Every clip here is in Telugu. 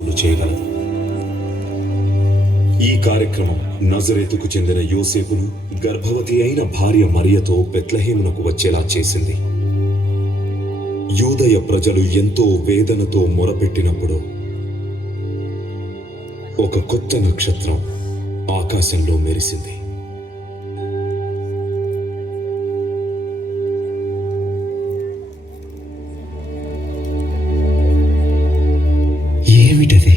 చేయగలదు. ఈ కార్యక్రమం నజరేతుకు చెందిన యోసేపును గర్భవతి అయిన భార్య మరియతో బెత్లెహేమునకు వచ్చేలా చేసింది. యూదయ ప్రజలు ఎంతో వేదనతో మొరపెట్టినప్పుడు ఒక కొత్త నక్షత్రం ఆకాశంలో మెరిసింది. ఏమిటది?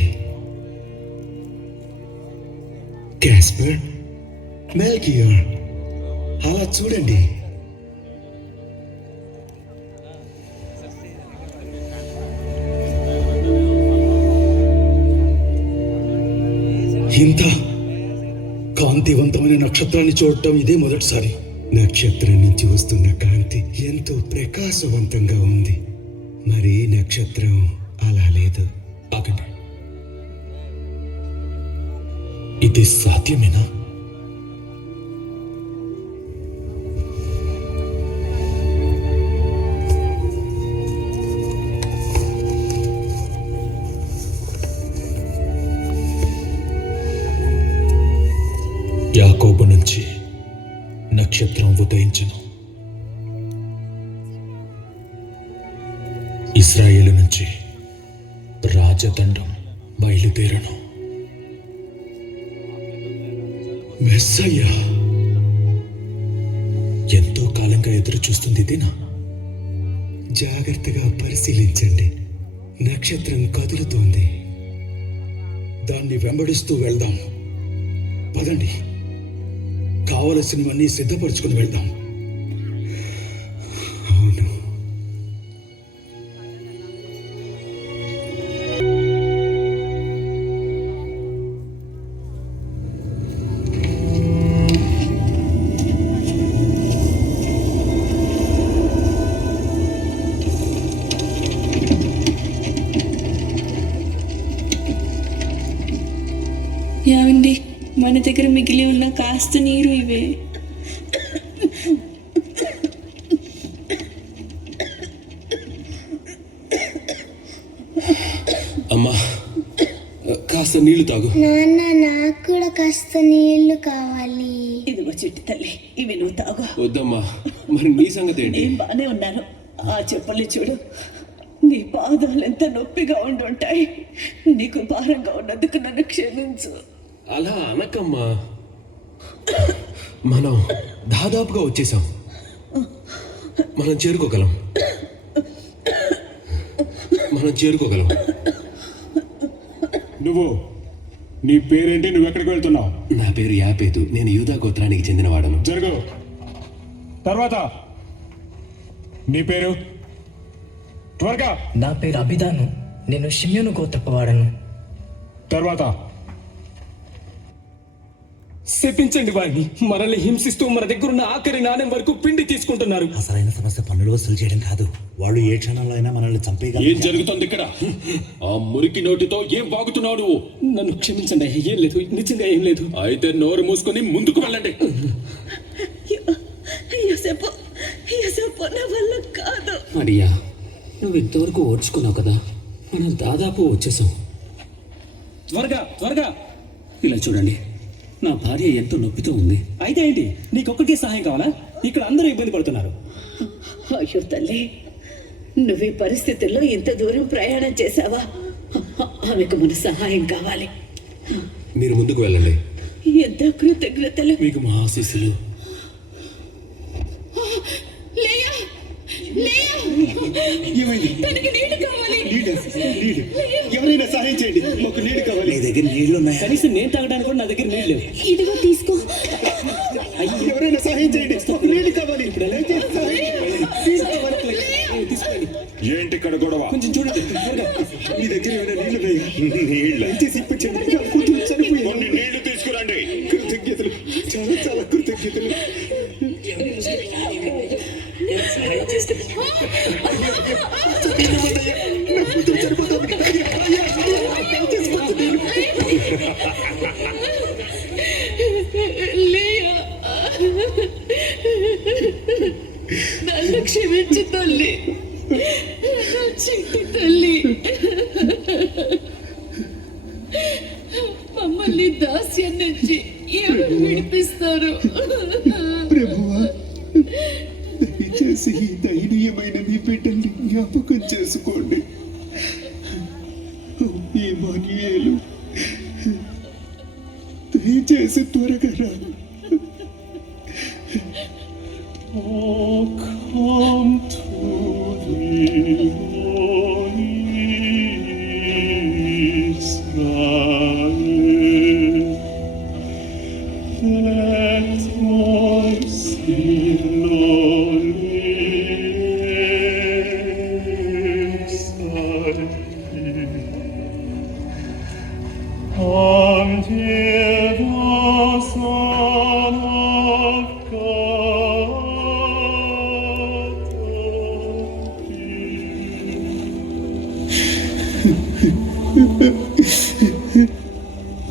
క్యాస్పర్, మెల్కియోర్, అలా చూడండి. ఇంత కాంతివంతమైన నక్షత్రాన్ని చూడటం ఇదే మొదటిసారి. నక్షత్రం నుంచి వస్తున్న కాంతి ఎంతో ప్రకాశవంతంగా ఉంది. మరి నక్షత్రం అలా లేదు. ఆగండి, ఇది సాధ్యమేనా? యాకోబు నుంచి నక్షత్రం ఉదయించును, ఇశ్రాయేలు నుంచి రాజదండం బయలుదేరను. మెస్సయ్యా ఎంతో కాలంగా ఎదురు చూస్తుంది ఇదేనా? జాగ్రత్తగా పరిశీలించండి. నక్షత్రం కదులుతోంది. దాన్ని వెంబడిస్తూ వెళ్దాం. పదండి, కావలసినవన్నీ సిద్ధపరచుకుని వెళ్దాం. అవును, ఏమండి, మన దగ్గర మిగిలి ఉన్న కాస్త నీరు ఇవే. అమ్మా, కాస్త నీళ్లు తాగు. నాన్న, నాకు కూడా కాస్త నీళ్లు కావాలి. ఇదిగో చిట్టి తల్లి, ఇవి నువ్వు తాగు. వద్దమ్మా, మరి నీ సంగతి ఏంటి? నేను బానే ఉన్నాను. ఆ చెప్పుల్ని చూడు, నీ పాదాలు ఎంత నొప్పిగా ఉండుంటాయి. నీకు భారంగా ఉన్నందుకు నన్ను క్షమించు. అలా అనకమ్మా, మనం దాదాపుగా వచ్చేసాం. మనం చేరుకోగలం. నువ్వు, నీ పేరేంటి? నువ్వు ఎక్కడికి వెళ్తున్నావు? నా పేరు యాపేతు. నేను యూదా గోత్రానికి చెందినవాడను. జరుగు. తర్వాత నీ పేరు? త్వరగా. నా పేరు అభిదాను. నేను షిమ్యోను గోత్రపు వాడను. తర్వాత శపించండి వాడిని. మనల్ని హింసిస్తూ మన దగ్గరున్న ఆఖరి నాణ్యం వరకు పిండి తీసుకుంటున్నారు. అసలైన సమస్య పన్నులు వసూలు చేయడం కాదు. వాళ్ళు ఏ క్షణంలో అయినా మనల్ని చంపేయగలరు. ఏం జరుగుతుంది ఇక్కడ? ఆ మురికి నోటితో ఏం వాగుతున్నావు నువ్వు? నన్ను క్షమించండి, ఏం లేదు, నిజంగా ఏం లేదు. అయితే నోరు మూసుకొని ముందుకు వెళ్ళండి. యోసేపు, యోసేపు, నా వల్ల కాదు. మరియా, నువ్వు ఇంతవరకు ఓర్చుకున్నావు కదా, మనం దాదాపు వచ్చేసాం. త్వరగా త్వరగా ఇలా చూడండి, నా భార్య ఎంతో నొప్పితో ఉంది. అయితే ఏంటి, నీకొక్కటే సహాయం కావాలా? ఇక్కడ అందరూ ఇబ్బంది పడుతున్నారు. అయ్యో తల్లి, నువ్వు ఈ పరిస్థితుల్లో ఇంత దూరం ప్రయాణం చేశావా? ఆమెకు మన సహాయం కావాలి. మీరు ముందుకు వెళ్ళండి. ఎంత కృతజ్ఞతలు. మీకు మా ఆశీస్సులు. లేయా, లేయా, తనకి నీళ్లు కావాలి. ఎవరైనా సహాయం చేయండి, మాకు నీళ్ళు కావాలి. నీ దగ్గర నీళ్లు ఉన్నాయా? కనీసం నేను తాగడానికి కూడా నా దగ్గర నీళ్ళు లేవు. ఇదిగో తీసుకో. ఎవరైనా సహాయం చేయండి, మాకు నీళ్ళు కావాలి. ఏంటి ఇక్కడ గొడవ? కొంచెం చూడండి త్వరగా. నీ దగ్గర ఏమైనా నీళ్ళు ఉన్నాయా? నీళ్ళు దయచేసి ఇప్పించండి. నా కూతురు చనిపోయింది. కొన్ని నీళ్లు తీసుకురండి. కృతజ్ఞతలు, చాలా చాలా కృతజ్ఞతలు. నా కూతురు చనిపోతుంది. లేయా, నన్ను క్షమించు తల్లి, చిట్టి తల్లి. మమ్మల్ని దాస్యం నుంచి ఎవరు విడిపిస్తారు? ప్రభువా, దయచేసి ఈ దయనీయమైన మీ బిడ్డల్ని జ్ఞాపకం చేసుకోండి. ఇమ్మానుయేలు, దయచేసి త్వరగా రా. Oh, come to thee, Holy Israel. Let my sin until the Son of God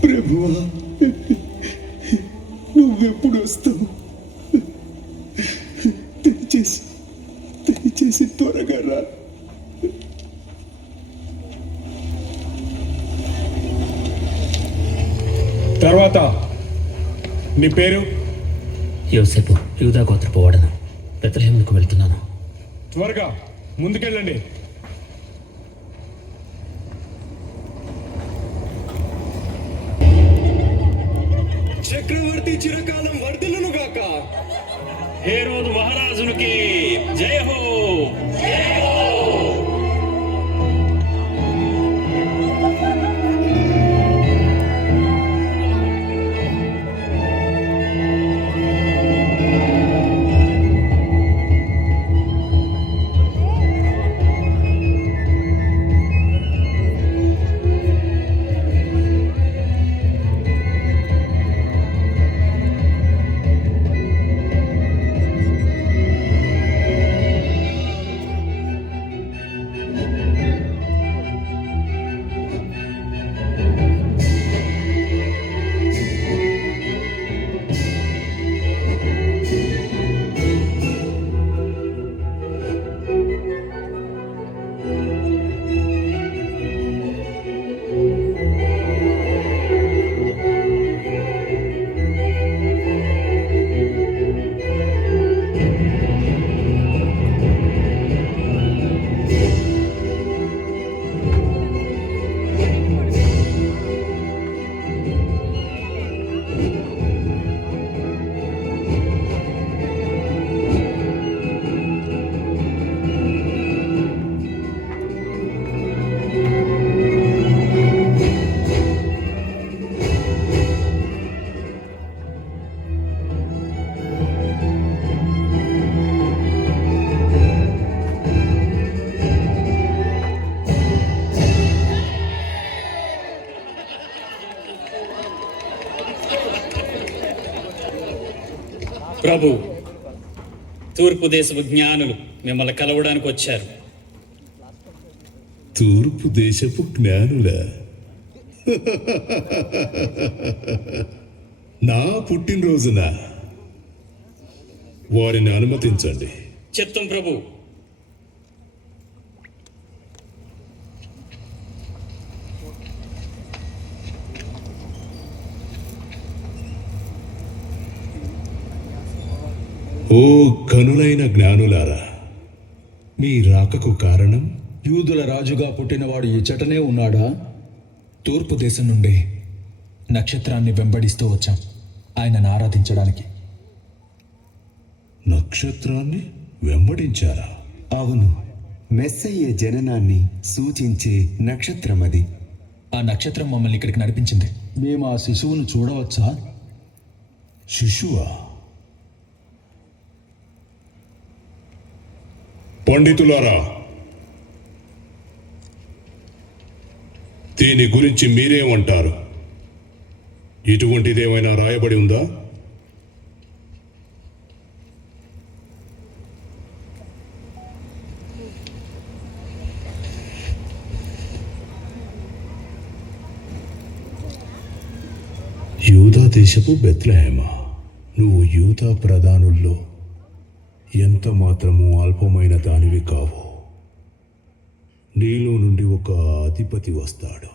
ప్రభువా, నువ్వెప్పుడు వస్తావు? దయచేసి త్వరగా రా. తర్వాత నీ పేరు? యోసేపు, యూదా గోత్రపు వాడను. బెత్లెహేమునకు వెళ్తున్నాను. త్వరగా ముందుకెళ్ళండి. చక్రవర్తి చిరకాలం వర్ధిల్లును గాక. హేరోదు మహారాజునికి జయ హో. ప్రభు, తూర్పు దేశపు జ్ఞానులు మిమ్మల్ని కలవడానికి వచ్చారు. తూర్పు దేశపు జ్ఞానుల నా పుట్టినరోజున వారిని అనుమతించండి. చిత్తం ప్రభు. ఓ కనులైన జ్ఞానులారా, మీ రాకకు కారణం? యూదుల రాజుగా పుట్టినవాడు ఈ చటనే ఉన్నాడా? తూర్పు దేశం నుండి నక్షత్రాన్ని వెంబడిస్తూ వచ్చాం ఆయనను ఆరాధించడానికి. నక్షత్రాన్ని వెంబడించారా? అవును, మెస్సయ్య జననాన్ని సూచించే నక్షత్రం అది. ఆ నక్షత్రం మమ్మల్ని ఇక్కడికి నడిపించింది. మేము ఆ శిశువును చూడవచ్చా? శిశువా? పండితులారా, దీని గురించి మీరేమంటారు? ఇటువంటిదేమైనా రాయబడి ఉందా? యూదా దేశపు బెత్లెహేమా, నువ్వు యూదా ప్రధానుల్లో ఎంత మాత్రము అల్పమైన దానివి కావు. నీలో నుండి ఒక అధిపతి వస్తాడు.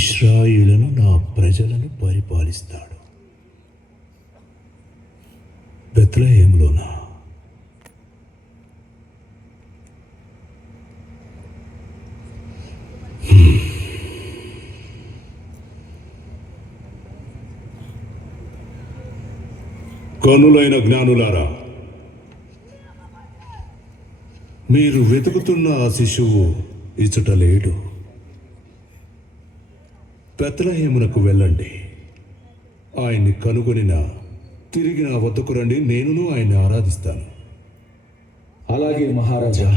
ఇశ్రాయేలును నా ప్రజలను పరిపాలిస్తాడు. బెత్లెహేములోనా? కనులైన జ్ఞానులారా, మీరు వెతుకుతున్న ఆ శిశువు ఇచుట లేడు. బెత్లెహేమునకు వెళ్ళండి. ఆయన్ని కనుగొనిన తిరిగి నా వద్దకు రండి, నేనును ఆయన్ని ఆరాధిస్తాను. అలాగే మహారాజా.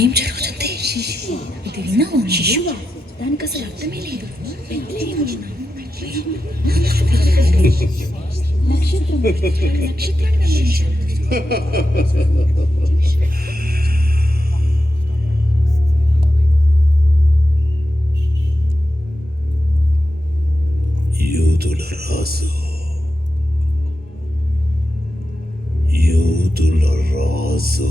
ఏం జరుగుతుంది? ఇది విన్నావా? శిశువా? దానికి అసలు అర్థమే లేదు. యూదుల రాజు, యూదుల రాజు.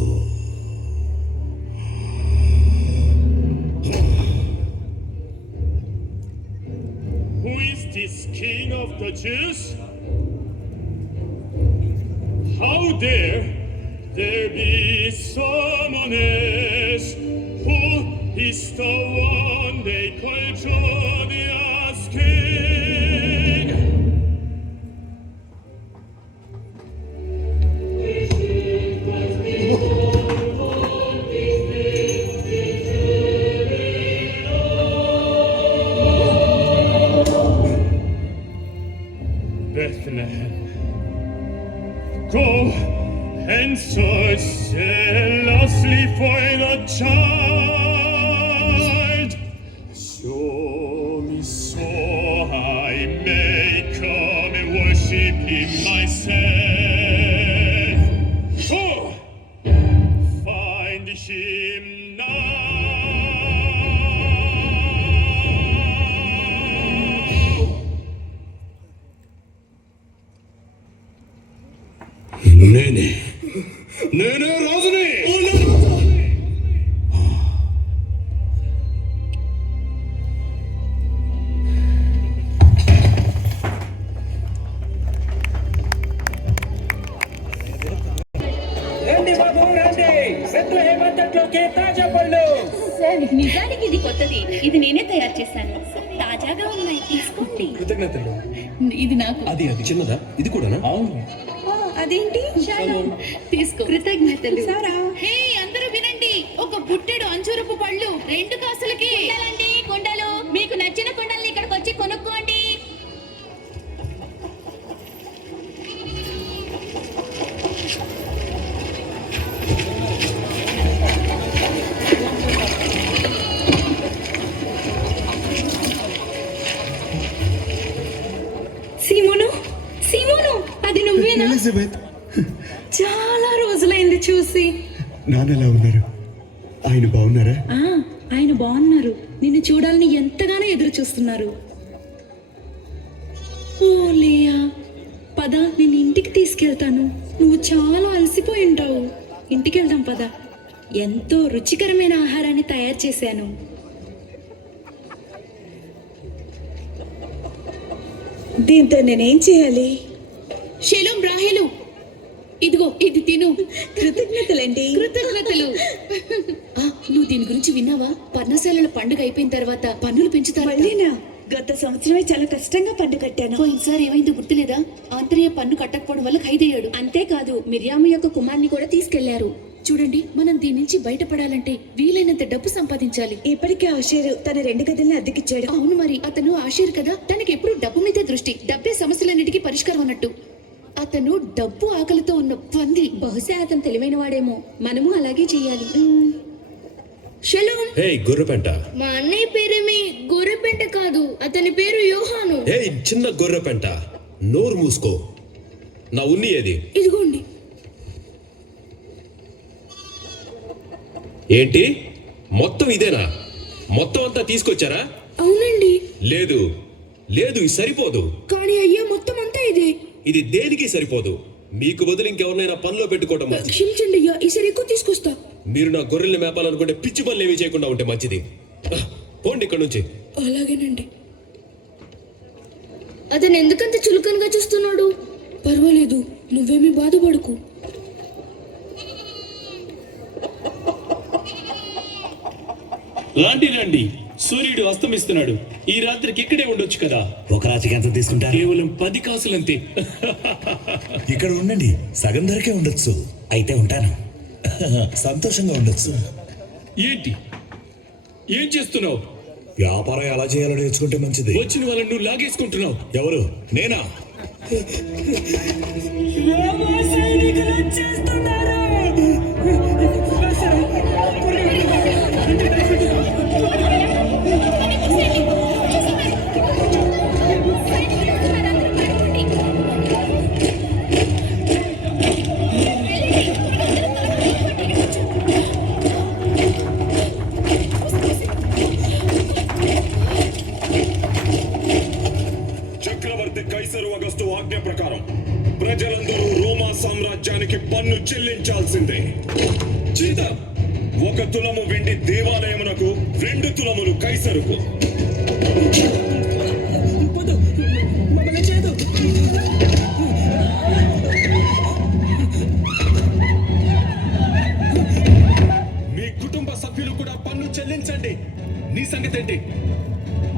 Who is this king of the Jews? How dare there be someone else? Who is the one they call Josiah's king? Bethlehem, go and search zealously for the child. Show me so I may come and worship him myself. Go, find him now. నేనే రాజుని. రండి బాబు రండి. బెత్లెహేమ్ అంతట్లోకి తాజా పళ్ళు. నిజానికి ఇది కొత్తది. ఇది నేనే తయారు చేశాను. తాజాగా ఉన్నాయి, తీసుకోండి. కృతజ్ఞతలు. ఇది నాకు. అది చిన్నదా? ఇది కూడానా? అవును. అదేంటి? తీసుకో. కృతజ్ఞతలు. హే, అందరూ వినండి. ఒక బుట్టెడు అంజూరపు పళ్ళు 2 కాసులకి. కుండలు, మీకు నచ్చిన కుండల్ని ఇక్కడికి వచ్చి కొనుక్కోండి. సీమోను, సీమోను, అది నువ్వేనా? ఎలిజబెత్, చాలా రోజులైంది చూసి. నాన్నలా ఉన్నారు. ఆయన బాగున్నారా? ఆయన బాగున్నారు. నిన్ను చూడాలని ఎంతగానో ఎదురు చూస్తున్నారు. ఓ లేయా, పద, నేను ఇంటికి తీసుకెళ్తాను. నువ్వు చాలా అలసిపోయి ఉంటావు. ఇంటికి వెళ్దాం పద. ఎంతో రుచికరమైన ఆహారాన్ని తయారు చేశాను. దీంతో నేనేం చేయాలి? షెలోం రాహేలు, ఇదిగో ఇది తిను. కృతజ్ఞతలండి. కృతజ్ఞతలు. నువ్వు దీని గురించి విన్నావా? పర్ణశాలల పండుగ అయిపోయిన తర్వాత పన్నులు పెంచుతారు. మళ్ళీనా? గత సంవత్సరమే చాలా కష్టంగా పండు కట్టాను. పోయినసారి ఏమైందో గుర్తులేదా? ఆంతర్య పన్ను కట్టకపోవడం వల్ల ఖైదయ్యాడు. అంతేకాదు, మిర్యాము యొక్క కుమార్ని కూడా తీసుకెళ్లారు. చూడండి, మనం దీని నుంచి బయటపడాలంటే వీలైనంత డబ్బు సంపాదించాలి. ఇప్పటికే ఆషేరు తన 2 గదుల్ని అద్దెకిచ్చాడు. అవును, మరి అతను ఆషేరు కదా, తనకి ఎప్పుడు డబ్బు మీదే దృష్టి. డబ్బే సమస్యలన్నిటికీ పరిష్కారం అన్నట్టు. అతను డబ్బు ఆకలితో ఉన్న పంది. బహుశా అతను తెలివైన వాడేమో. మనము అలాగే చెయ్యాలి. షలోం. హే గొర్రెపెంట. మా అన్నయ్య పేరేమి గొర్రెపెంట కాదు, అతని పేరు యోహాను. హే చిన్న గొర్రెపెంట, నోరు మూసుకో. నా ఉన్ని ఏది? ఇదిగోండి. ఏంటి, మొత్తం ఇదేనా? మొత్తం అంతా తీసుకొచ్చారా? అవునండి. లేదు లేదు, ఇది సరిపోదు. కానీ అయ్యా, మొత్తం అంతా ఇదే. ఇది దేనికి సరిపోదు. మీకు బదులు ఇంకెవరినైనా పనిలో పెట్టుకోవడం మంచిది. క్షమించండి అయ్యా, ఈసారి ఎక్కువ తీసుకొస్తా. మీరు నా గొర్రెల్ని మేపాలనుకుంటే పిచ్చి పనులు ఏమీ చేయకుండా ఉంటే మంచిది. పోండి ఇక్కడ నుంచి. అలాగేనండి. అతను ఎందుకంత చులకనగా చూస్తున్నాడు? పర్వాలేదు, నువ్వేమీ బాధపడకు. లాంటి రండి, సూర్యుడు అస్తమిస్తున్నాడు. ఈ రాత్రికి ఇక్కడే ఉండొచ్చు కదా. ఒక రాత్రికి ఎంత తీసుకుంటారు? కేవలం 10 కాసులంతే. ఇక్కడ ఉండండి, సగం ధరకే ఉండొచ్చు. అయితే ఉంటాను. సంతోషంగా ఉండొచ్చు. ఏంటి ఏం చేస్తున్నావు? వ్యాపారం ఎలా చేయాలో నేర్చుకుంటే మంచిది. వచ్చిన వాళ్ళని నువ్వు లాగేసుకుంటున్నావు. ఎవరు? నేనా? చక్రవర్తి కైసరు ఆగస్టు ఆజ్ఞ ప్రకారం ప్రజలందరూ రోమా సామ్రాజ్యానికి పన్ను చెల్లించాల్సిందే. జీతం 1 తులము వెండి దేవాలయమునకు, 2 తులములు కైసరుకు. మీ కుటుంబ సభ్యులు కూడా పన్ను చెల్లించండి. నీ సంగతి ఏంటి?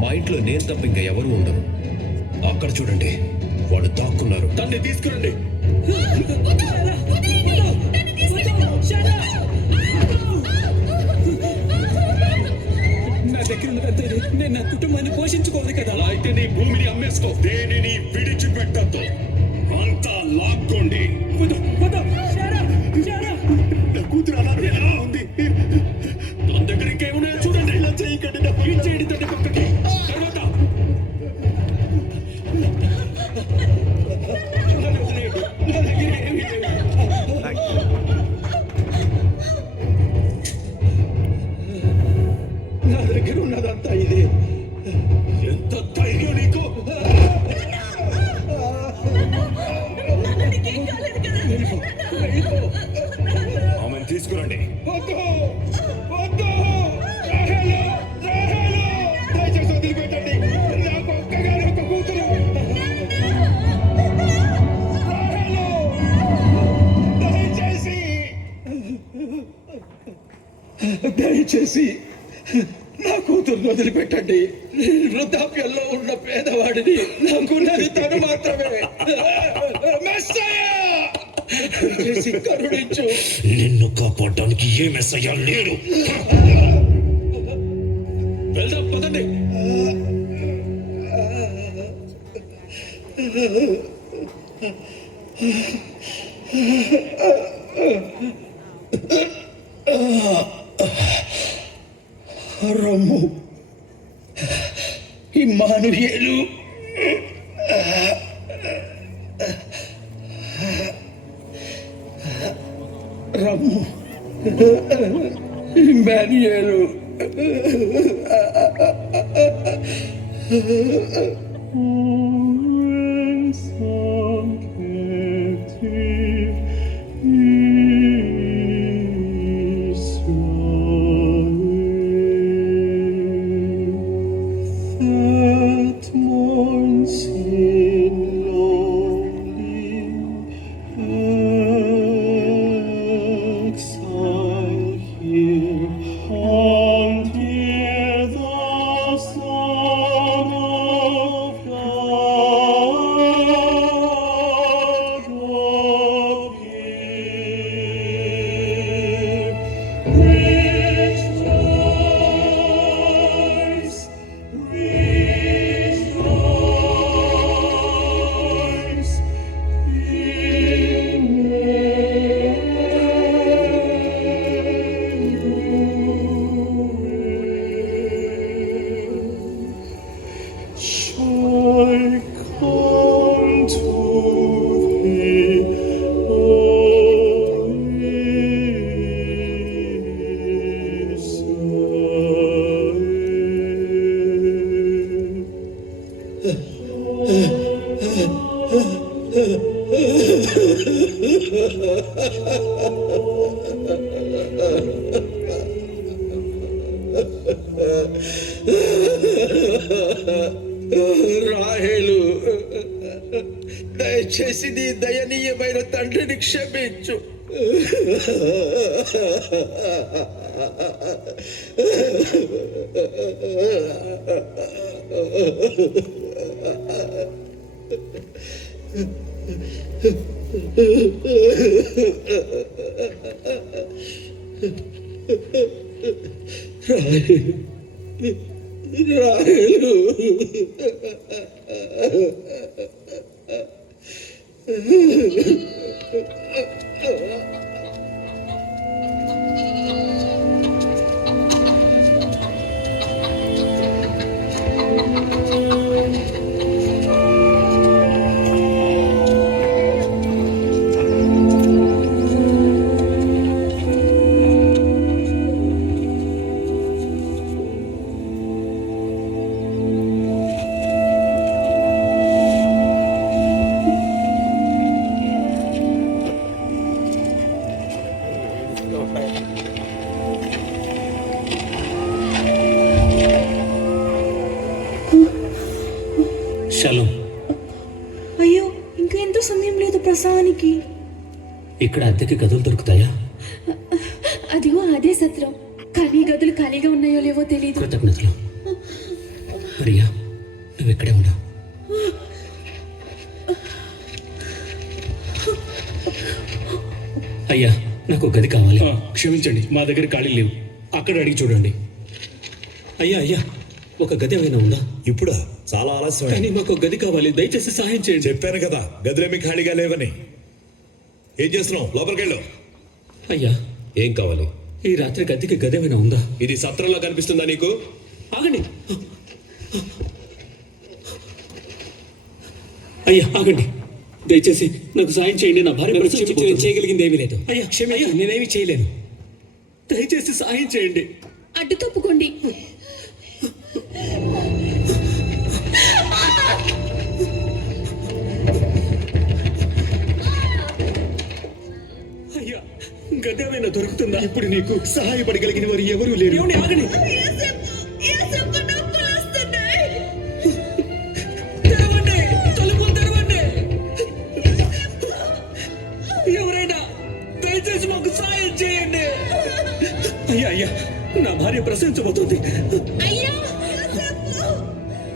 మా ఇంట్లో నేను తప్ప ఇంకా ఎవరు ఉండరు. అక్కడ చూడండి, వాళ్ళు దాక్కున్నారు. తన్ని తీసుకురండి. నా దగ్గర ఉన్నదంతా నేను నా కుటుంబాన్ని పోషించుకోవాలి కదా. అలా అయితే నీ భూమిని అమ్మేసుకో. దేనిని విడిచిపెట్టద్దు. అంతా లాక్కోండి. నా కూతురు అలా ఉంది. తన దగ్గర ఇంకేమున్నాయో చూడండి. ఇలా చేయకండి. ఇచ్చేయండి తన పక్కకి. తర్వాత నా దగ్గర ఉన్నదంతా ఇదే. ఎంత ధైర్యం నీకు? ఆమెను తీసుకురండి. దయచేసి వదిలిపెట్టండి. నాకు ఒక్కగానే ఒక కూతురు. దయచేసి నా కూతురు వదిలిపెట్టండి. వృద్ధాప్యంలో ఉన్న పేదవాడిని, నాకున్నది తను మాత్రమే. దయచేసి కరుణించు. నిన్ను కాపాడడానికి ఏ మెస్సయ్య లేడు. వెళ్దాం, పదండి. రమ్ము, ఇమ్మానుయేలు. రమ్ము, Immanuel. And hear the Son of God. రాహేలు, దయచేసి నీ దయనీయమైన తండ్రిని క్షమించు. రాహేలు, షలోం. అయ్యో, ఇంకా ఎంతో సమయం లేదు ప్రసవానికి. ఇక్కడ అద్దెకి గదులు దొరుకుతాయా? అదిగో అదే సత్రం, కానీ గదులు ఖాళీగా ఉన్నాయో లేవో తెలియదు. కృతజ్ఞతలు. ప్రియా, నువ్వు ఇక్కడే ఉన్నావు. అయ్యా, నాకు గది కావాలి. క్షమించండి, మా దగ్గర ఖాళీ లేవు. అక్కడ అడిగి చూడండి. అయ్యా అయ్యా, ఒక గది ఏమైనా ఉందా? ఇప్పుడా? చాలా ఆలస్యం. కానీ మాకు గది కావాలి, దయచేసి సహాయం చేయండి. చెప్పాను కదా గదులేమి ఖాళీగా లేవని. ఏం చేస్తున్నావు? లోపలికి వెళ్ళు. అయ్యా, ఏం కావాలి? ఈ రాత్రి గదికి గది ఏమైనా ఉందా? ఇది సత్రంలా కనిపిస్తుందా నీకు? ఆగండి అయ్యా, ఆగండి. దయచేసి నాకు సాయం చేయండి. నా భార్య చేయగలిగింది ఏమీ లేదు. అయ్యా, క్షమించు, నేనేమి చేయలేను. దయచేసి సాయం చేయండి. అడ్డు తప్పుకోండి. అయ్యా, గది ఏమైనా దొరుకుతుందా? ఇప్పుడు నీకు సహాయపడగలిగిన వారు ఎవరూ లేరు. ఏమండి, ఆగండి. తెరవండి, తలుపులు తెరవండి. ఎవరైనా దయచేసి మాకు సాయం చేయండి. అయ్యా అయ్యా, నా భార్య ప్రసవించబోతుంది.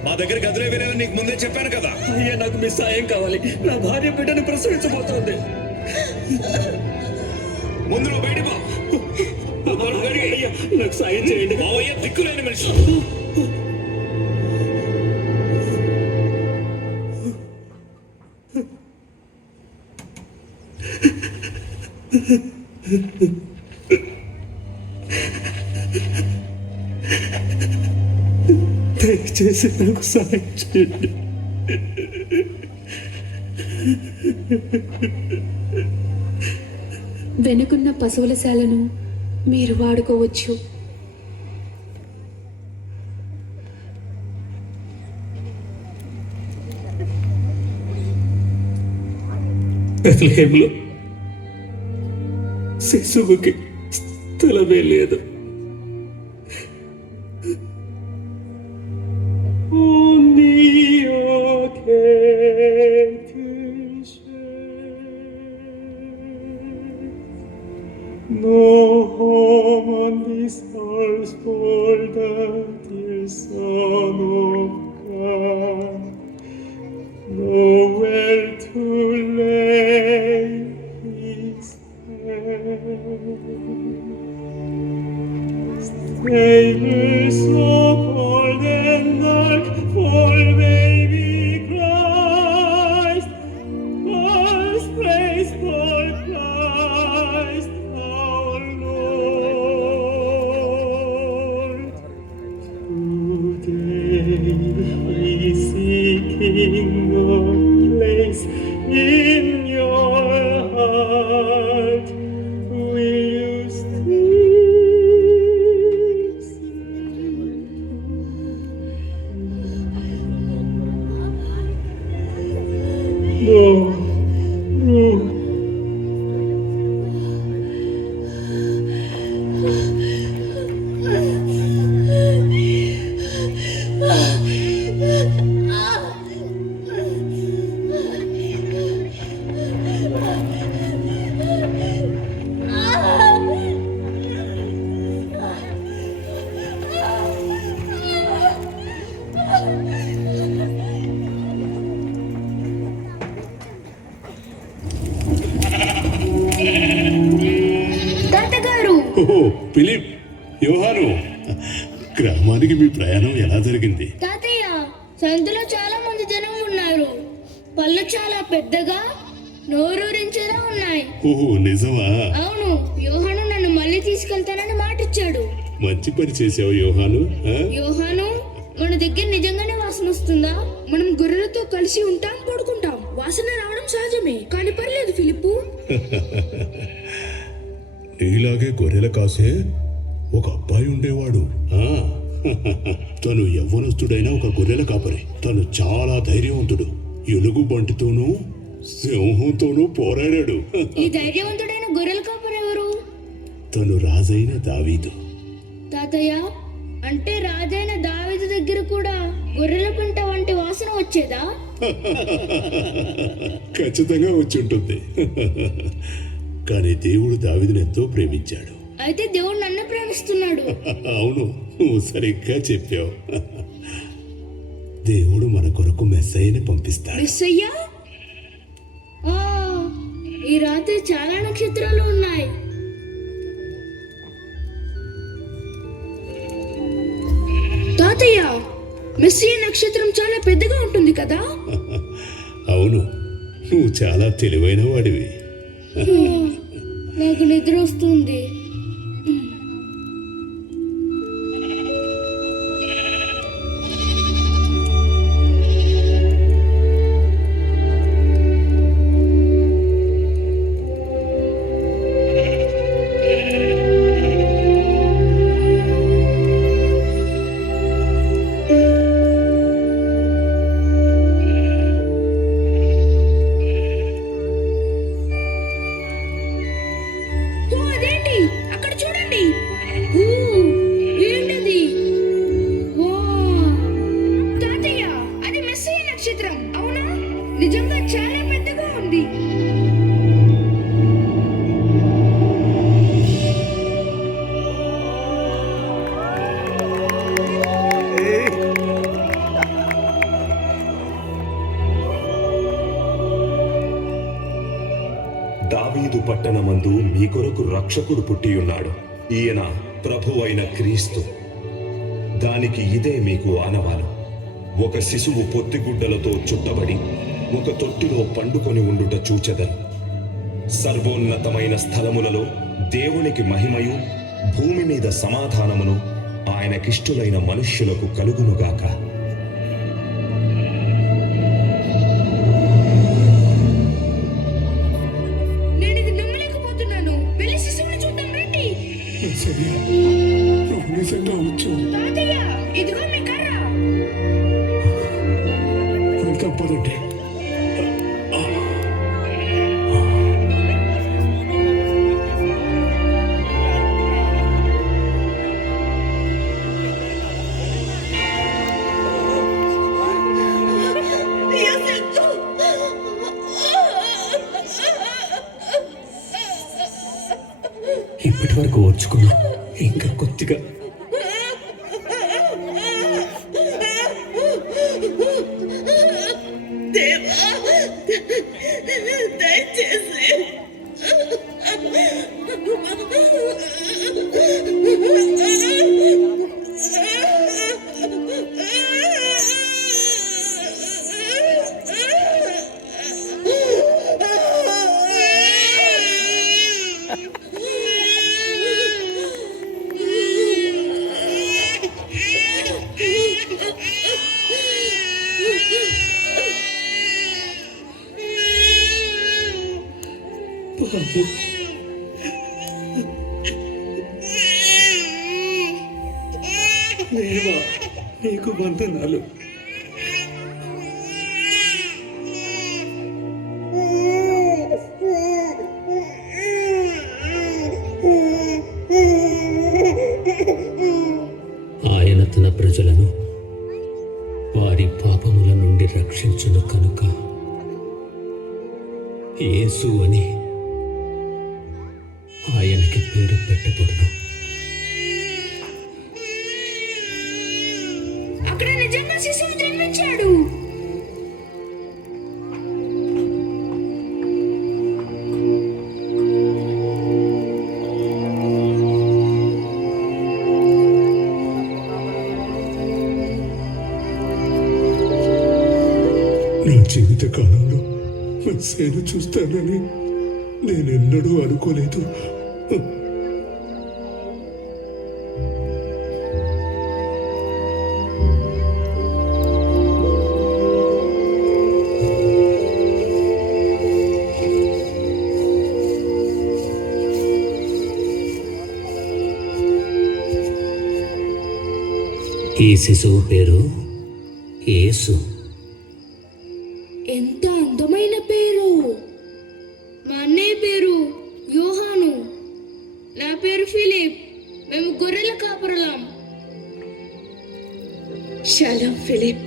మా దగ్గర గదులేవి లేవని నీకు ముందే చెప్పాను కదా. అయ్యా, నాకు మీ సాయం కావాలి. నా భార్య బిడ్డని ప్రసవించబోతోంది. ముందు నువ్వు బయట పో. అయ్యా, నాకు సాయం చేయండి. మావయ్య దిక్కులేని మనిషి. దయచేసి నాకు సాయం చేయండి. వెనుకున్న పశువుల శాలను మీరు వాడుకోవచ్చు. బెత్లెహేములో శిశువుకి స్థలమే లేదు. No home on this earth for the dear Son of God, nowhere to lay his head. Stables so cold and dark for baby Christ, first praise for Christ our Lord. ఓహో ఫిలిప్, యోహాను, గ్రామానికి మీ ప్రయాణం ఎలా జరిగింది? తాతయ్య, సంతలో చాలా మంది జనం ఉన్నారు. పళ్ళు చాలా పెద్దగా నోరూరించేలా ఉన్నాయి. ఓహో నిజమా? అవును, యోహాను నన్ను మళ్ళీ తీసుకెళ్తానని మాటిచ్చాడు. మంచి పని చేసావు యోహాను. యోహాను, మన దగ్గర నిజంగానే వాసన వస్తుందా? మనం గొర్రెలతో కలిసి ఉంటాం, పడుకుంటాం. వాసన రావడం సహజమే, కానీ పర్లేదు ఫిలిప్పు. నీలాగే గొర్రెల కాసే ఒక అబ్బాయి ఉండేవాడు. తను యవ్వనస్తుడైన ఒక గొర్రెల కాపరి. తను చాలా ధైర్యవంతుడు. ఎలుగు బంటితోనూ సింహంతోనూ పోరాడాడు. ఈ ధైర్యవంతుడైన గొర్రెల కాపరి ఎవరు? తను రాజైన దావీదు. తాతయ్య, అంటే రాజైన దావీదు దగ్గర కూడా గొర్రెల పంట వంటి వాసన వచ్చేదా? ఖచ్చితంగా వచ్చి ఉంటుంది. కానీ దేవుడు దావీదుని ఎంతో ప్రేమించాడు. అయితే దేవుడు నన్ను ప్రేమిస్తున్నాడు. అవును, నువ్వు సరిగ్గా చెప్పావు. దేవుడు మన కొరకు మెస్సయ్యని పంపిస్తాడు. మెస్సయ్యా? ఆ, ఈ రాత్రి చాలా నక్షత్రాలు ఉన్నాయి. తాతయ్య, మెస్సియా నక్షత్రం చాలా పెద్దగా ఉంటుంది కదా? అవును, నువ్వు చాలా తెలివైన వాడివి. నాకు నిద్ర వస్తుంది. ఓ, అదేంటి? అక్కడ చూడండి. ఓ, ఏంటది? ఓ, తాతయ్య, అది మెస్సియా నక్షత్రం అవునా? నిజంగా చాలా పెద్దగా ఉంది. దావీదు పట్టణమందు మీ కొరకు రక్షకుడు పుట్టియున్నాడు. ఈయన ప్రభువైన క్రీస్తు. దానికి ఇదే మీకు ఆనవాలు. ఒక శిశువు పొత్తిగుడ్డలతో చుట్టబడి ఒక తొట్టిలో పండుకొని ఉండుట చూచెదను. సర్వోన్నతమైన స్థలములలో దేవునికి మహిమయు, భూమి మీద సమాధానమును ఆయనకిష్టులైన మనుష్యులకు కలుగునుగాక. నేను ఇది నమ్మలేకపోతున్నాను. వెళ్ళి శిశువుని చూద్దాం రండి. నిజంగా వచ్చావు. తాతయ్య, ఇదిగో మీ కర్ర. తప్పదండి. ఇప్పటి వరకు ఓర్చుకున్నా, ఇంకా కొద్దిగా. దేవా, దయచేసి దేవా, నీకు వందనాలు. ఆయన తన ప్రజలను వారి పాపముల నుండి రక్షించును కనుక యేసు అని ఆయనకి పేరు పెట్టబడును. అక్కడ నిజంగా శిశువు జన్మించాడు. కాలంలో మెస్సేను చూస్తానని నేనెన్నడూ అనుకోలేదు. ఈ శిశువు పేరు యేసు. ఎంత అందమైన పేరు. మా అన్నయ్య పేరు యోహాను, నా పేరు ఫిలిప్. మేము గొర్రెల కాపరులం. Shalom Philip.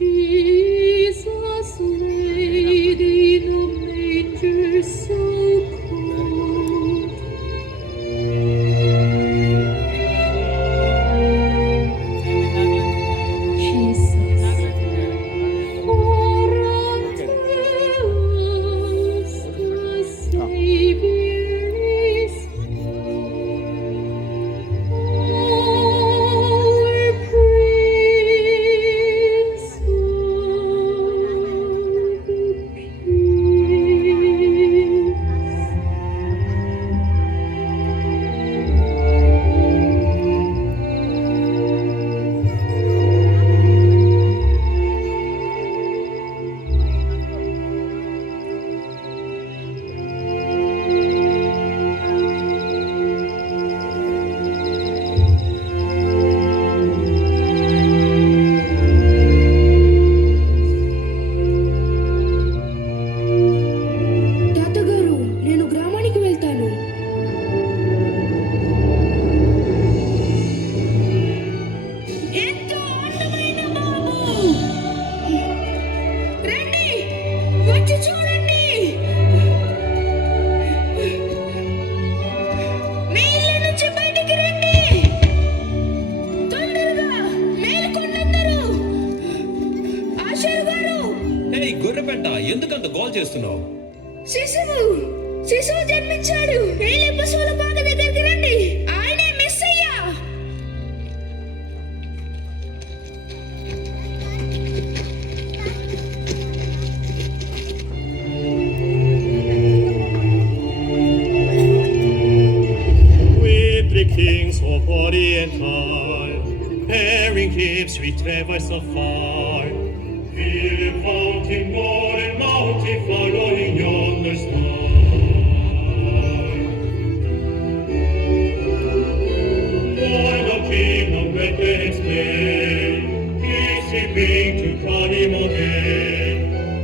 Jesus laid in a manger so cold. Jesus, for unto us the Savior is our Prince of తాతగారు, నేను గ్రామానికి వెళ్తాను. ఎంతో అందమైన బాబు. రండి, వచ్చి చూడండి. మీ ఇళ్ళ నుంచి బయటికి రండి. తొందరగా మేలుకొండందరూ. ఆశీర్ గారు, గొర్రెపెట్ట ఎందుకంత గోల్ చేస్తున్నావు? శిశువు జన్మించాడు. మేలే పశువుల పాక దగ్గరికి రండి. ఆయనే మెస్సయ్యా. With the kings of Oriental, bearing him sweet voice of fire, Philip fountain more and mountain following yonder star. Born of King of Bethlehem's plain, he's sleeping to crown him again.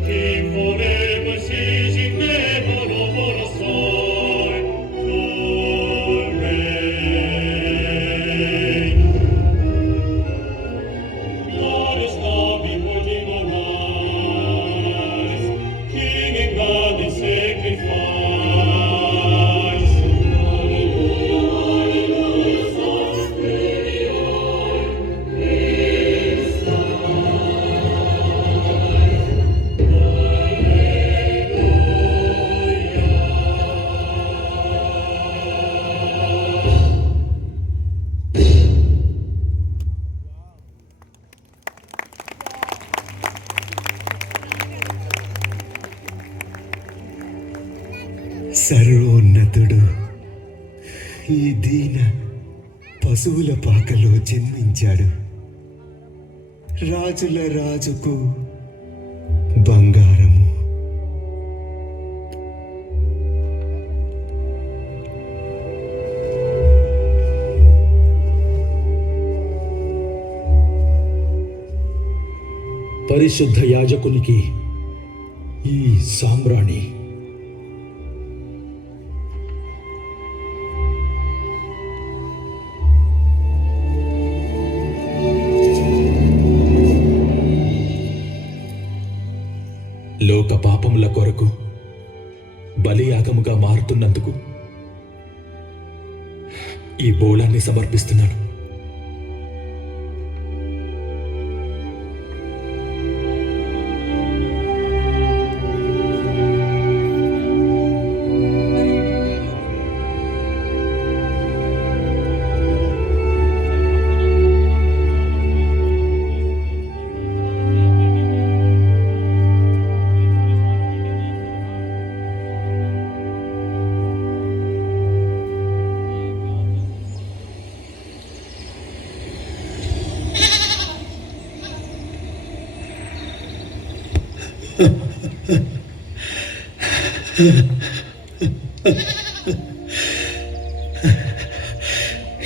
King forever ceasing, never over a sign, nor reign. Let us now beholding arise, King and God in sacrifice. Hallelujah, hallelujah, so superior, Christ సర్వోన్నతుడు ఈ దీన పశువుల పాకలో జన్మించాడు. రాజుల రాజుకు బంగారము. పరిశుద్ధ యాజకునికి ఈ సామ్రాణి కాపాడుతున్నందుకు ఈ బోళాన్ని సమర్పిస్తున్నాను.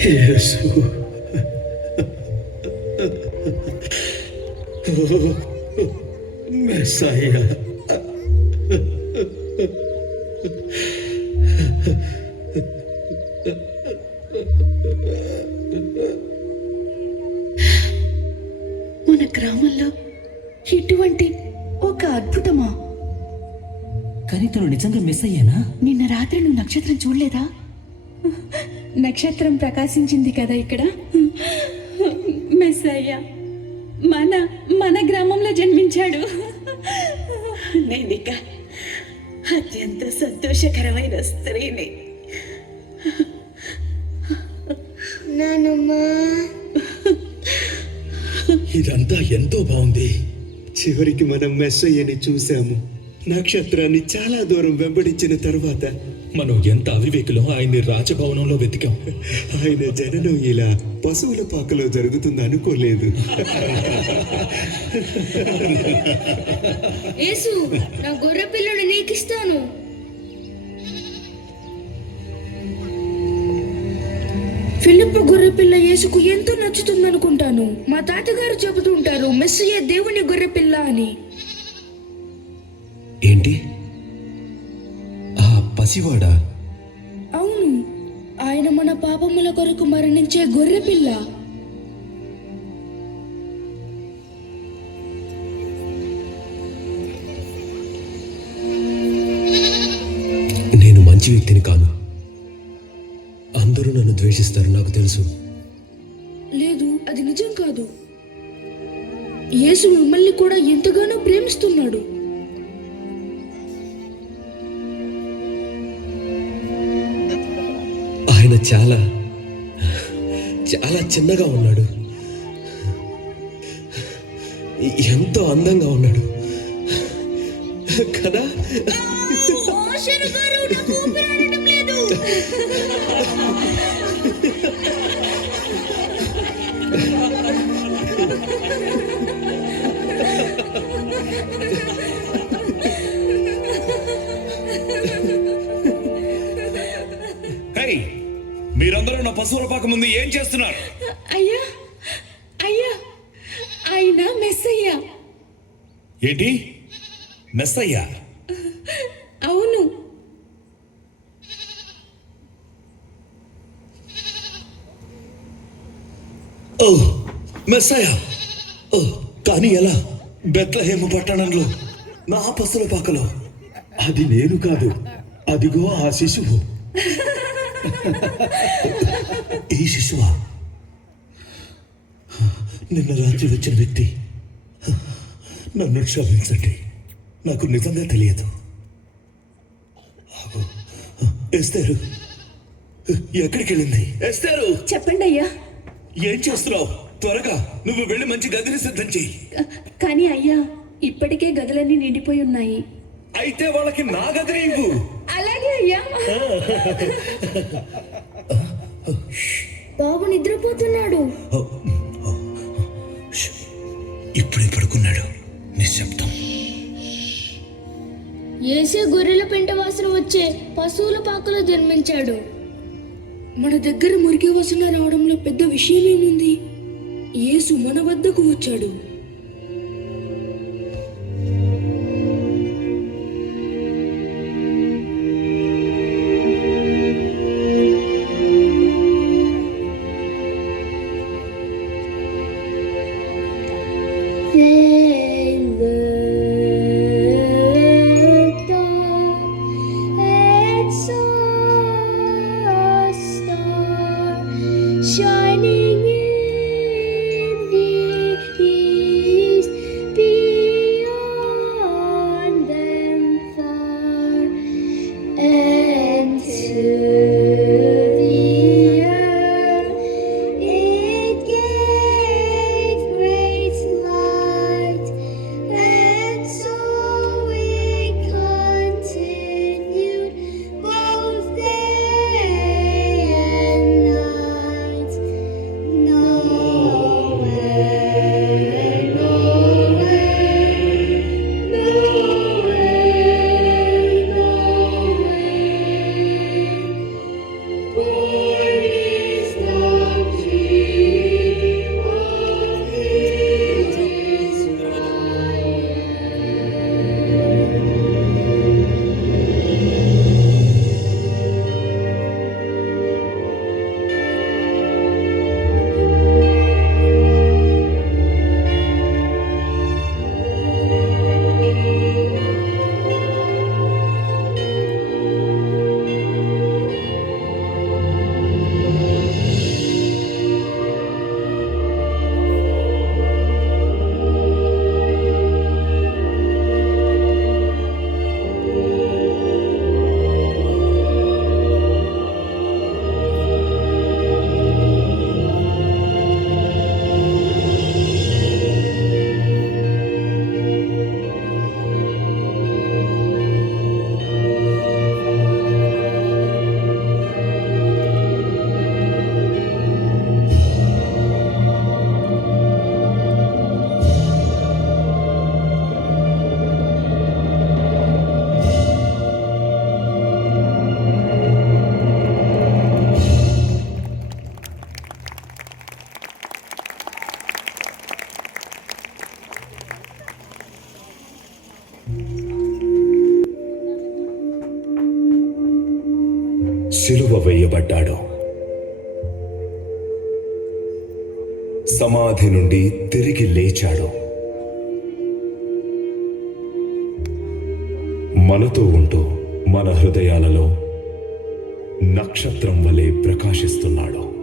యేసు, మెస్సయ్యా, మన గ్రామంలో ఇటువంటి ఒక అద్భుతమా? కానీ తను నిజంగా మిస్ అయ్యానా? నిన్న రాత్రి నువ్వు నక్షత్రం చూడలేదా? నక్షత్రం ప్రకాశించింది కదా ఇక్కడ. మెస్సయ్య మన మన గ్రామంలో జన్మించాడు. నేనిక అత్యంత సంతోషకరమైన స్త్రీని. ఇదంతా ఎంతో బాగుంది. చివరికి మనం మెస్సయ్యని చూశాము. నక్షత్రాన్ని చాలా దూరం వెంబడించిన తర్వాత మనం ఎంత అవివేకులం. ఆయన్ని రాజభవనంలో వెతికాం. ఆయన జననం ఇలా పశువుల పాకలో జరుగుతుంది అనుకోలేదు. యేసు, నా గొర్రె పిల్లను నీకిస్తాను. ఫిలిప్పు గొర్రె పిల్ల యేసుకు ఎంతో నచ్చుతుందనుకుంటాను. మా తాతగారు చెబుతుంటారు మెస్సయ్య దేవుని గొర్రె పిల్ల అని. ఏంటి? ఆ పసివాడా? అవును, ఆయన మన పాపముల కొరకు మరణించే గొర్రె పిల్ల. నేను మంచి వ్యక్తిని కాను. అందరూ నన్ను ద్వేషిస్తారు, నాకు తెలుసు. లేదు, అది నిజం కాదు. యేసు మిమ్మల్ని కూడా ఎంతగానో ప్రేమిస్తున్నాడు. ఆయన చాలా చాలా చిన్నగా ఉన్నాడు, ఎంతో అందంగా ఉన్నాడు కదా. మీరందరూ నా పశువుల పాక ముందు ఏం చేస్తున్నారు? అయ్యా అయ్యా, ఆయన మెస్సయ్య. ఏంటి? మెస్సయ్యా? అవును. ఓ మెస్సయ్యా! ఓ, కానీ ఎలా? బెత్లెహేము పట్టణంలో నా పశువుల పాకలో. అది నేను కాదు, అదిగో ఆ శిశువు. ఈ శిశువా? నిన్న రాత్రి వచ్చిన వ్యక్తి. నన్ను క్షమించండి, నాకు నిజంగా తెలియదు. ఎస్తేరు ఎక్కడికి వెళ్ళింది? ఎస్తేరు, చెప్పండి అయ్యా. ఏం చేస్తున్నావు? త్వరగా నువ్వు వెళ్ళి మంచి గదిని సిద్ధం చెయ్యి. కానీ అయ్యా, ఇప్పటికే గదులన్నీ నిండిపోయి ఉన్నాయి. అయితే వాళ్ళకి నా గదిని ఇవ్వు. అలాగే అయ్యా. బాబు నిద్రపోతున్నాడు. ఇప్పుడే పడుకున్నాడు. నిశ్శబ్దం. యేసే గొర్రెల పెంట వాసన వచ్చే పశువుల పాకలో జన్మించాడు. మన దగ్గర మురికి వాసన రావడంలో పెద్ద విషయం ఏముంది? యేసు మన వద్దకు వచ్చాడు. So సిలువ వేయబడ్డాడు. సమాధి నుండి తిరిగి లేచాడు. మనతో ఉంటూ మన హృదయాలలో నక్షత్రం వలె ప్రకాశిస్తున్నాడు.